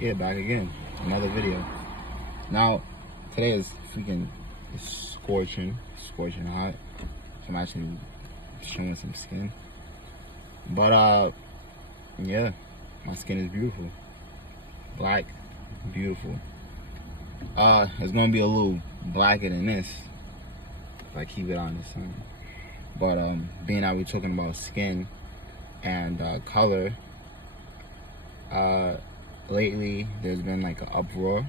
Yeah, back again. Another video. Now, today is freaking scorching hot. I'm actually showing some skin. But, yeah, my skin is beautiful. Black, beautiful. It's gonna be a little blacker than this if I keep it on the sun. But, being that we're talking about skin and color, lately there's been like an uproar,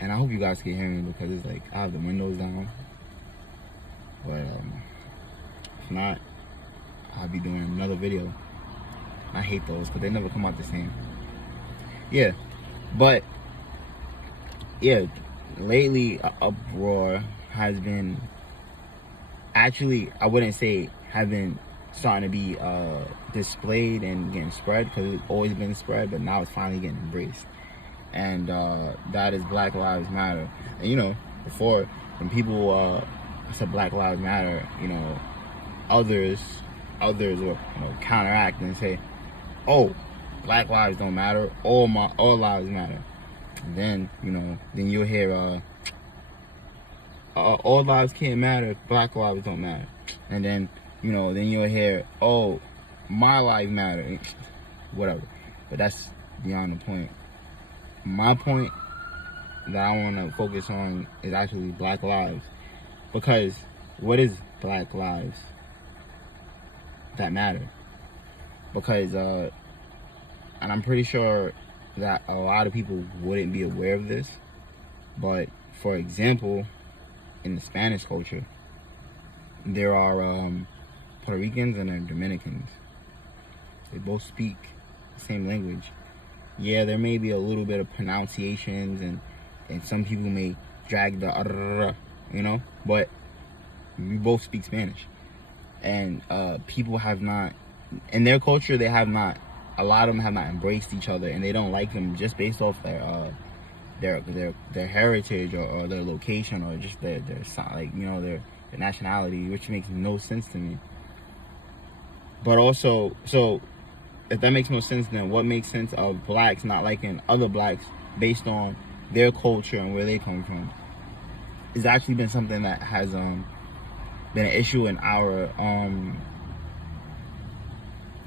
and I hope you guys can hear me because it's like I have the windows down, but if not, I'll be doing another video. I hate those because they never come out the same. Yeah, but yeah, lately a uproar has been, actually I wouldn't say have been starting to be displayed and getting spread, because it's always been spread, but now it's finally getting embraced, and that is Black Lives Matter. And you know, before, when people said Black Lives Matter, you know, others will, you know, counteract and say, oh, Black lives don't matter, all lives matter. And then, you know, then you'll hear all lives can't matter, Black lives don't matter. And then, you know, then you'll hear, oh, my life matter, whatever. But that's beyond the point. My point that I want to focus on is actually Black lives. Because what is Black lives that matter? Because, and I'm pretty sure that a lot of people wouldn't be aware of this, but for example, in the Spanish culture, there are Puerto Ricans and there are Dominicans. They both speak the same language. Yeah, there may be a little bit of pronunciations, and some people may drag the you know, but we both speak Spanish. And people have not, in their culture, they have not, a lot of them have not embraced each other, and they don't like them just based off their heritage or their location, or just their like, you know, their nationality, which makes no sense to me. But also, so if that makes no sense, then what makes sense of blacks not liking other blacks based on their culture and where they come from? It's actually been something that has been an issue in our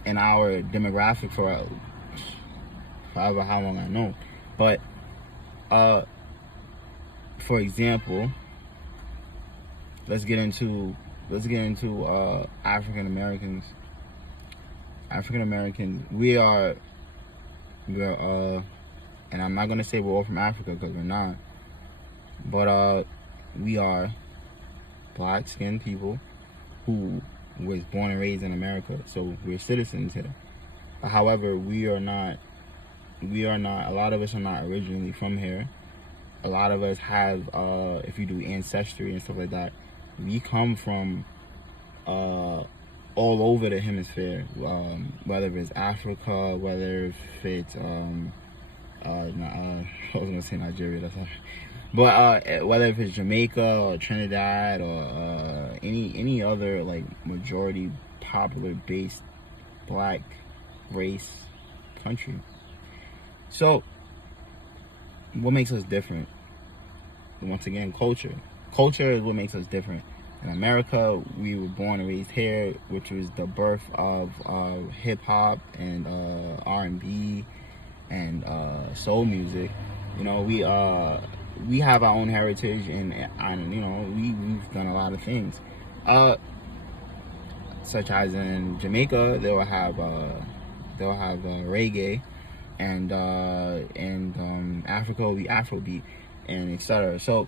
demographic for however how long I know. But for example, let's get into African Americans. African Americans, we're and I'm not gonna say we're all from Africa, because we're not, but we are black skinned people who was born and raised in America, so we're citizens here. However, we are not, a lot of us are not originally from here. A lot of us have, if you do ancestry and stuff like that, we come from all over the hemisphere, whether it's Africa, whether if it's I was gonna say Nigeria, that's not, but whether if it's Jamaica or Trinidad or any other like majority popular based black race country. So what makes us different? Once again, culture is what makes us different. In America, we were born and raised here, which was the birth of hip-hop and R&B and soul music. You know, we have our own heritage, and you know, we've done a lot of things, such as in Jamaica, they'll have reggae, and Africa will be Afrobeat, and etc. So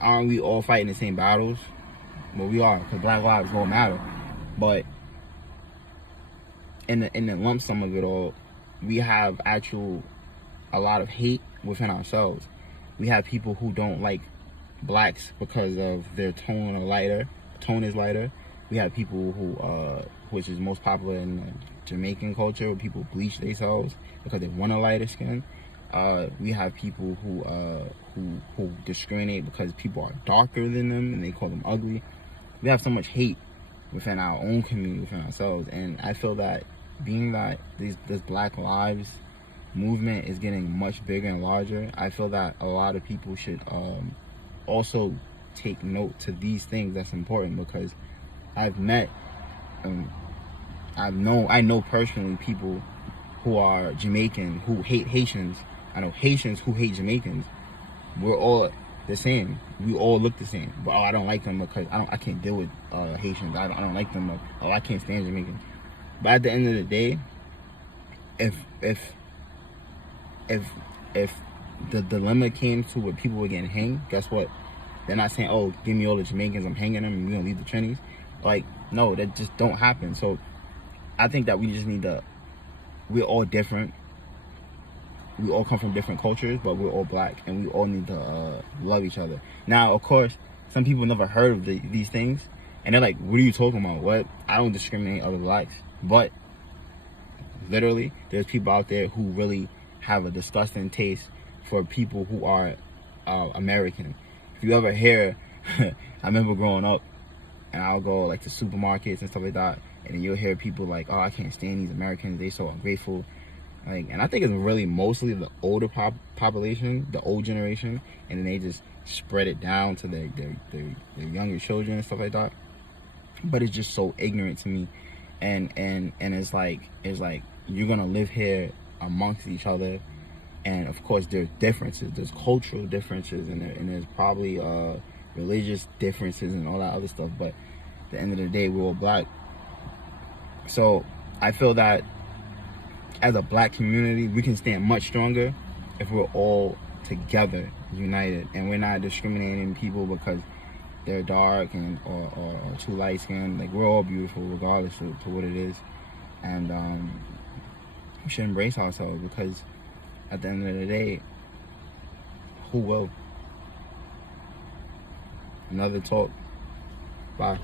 aren't we all fighting the same battles? Well, we are, because Black lives don't matter. But in the lump sum of it all, we have a lot of hate within ourselves. We have people who don't like blacks because of their tone is lighter. We have people who, which is most popular in the Jamaican culture, where people bleach themselves because they want a lighter skin. We have people who discriminate because people are darker than them and they call them ugly. We have so much hate within our own community, within ourselves, and I feel that being that this Black Lives movement is getting much bigger and larger, I feel that a lot of people should also take note to these things that's important, because I've met I know personally people who are Jamaican who hate Haitians. I know Haitians who hate Jamaicans. We're all the same. We all look the same. But I don't like them because I can't deal with Haitians. I don't like them. I can't stand Jamaicans. But at the end of the day, if the dilemma came to where people were getting hanged, guess what? They're not saying, "Oh, give me all the Jamaicans, I'm hanging them, and we're gonna leave the Trinis." Like, no, that just don't happen. So I think that we just need to. We're all different. We all come from different cultures, but we're all Black, and we all need to love each other. Now, of course, some people never heard of these things, and they're like, "What are you talking about? What? I don't discriminate other Blacks." But literally, there's people out there who really have a disgusting taste for people who are American. If you ever hear, I remember growing up, and I'll go like to supermarkets and stuff like that, and then you'll hear people like, "Oh, I can't stand these Americans. They so ungrateful." Like, and I think it's really mostly the older population, the old generation, and then they just spread it down to their younger children and stuff like that. But it's just so ignorant to me, and it's like you're gonna live here amongst each other, and of course there's differences, there's cultural differences, and there's probably religious differences and all that other stuff. But at the end of the day, we're all Black. So I feel that as a Black community, we can stand much stronger if we're all together, united, and we're not discriminating people because they're dark and or too light skinned. Like, we're all beautiful regardless to what it is, and we should embrace ourselves, because at the end of the day, who will? Another talk. Bye.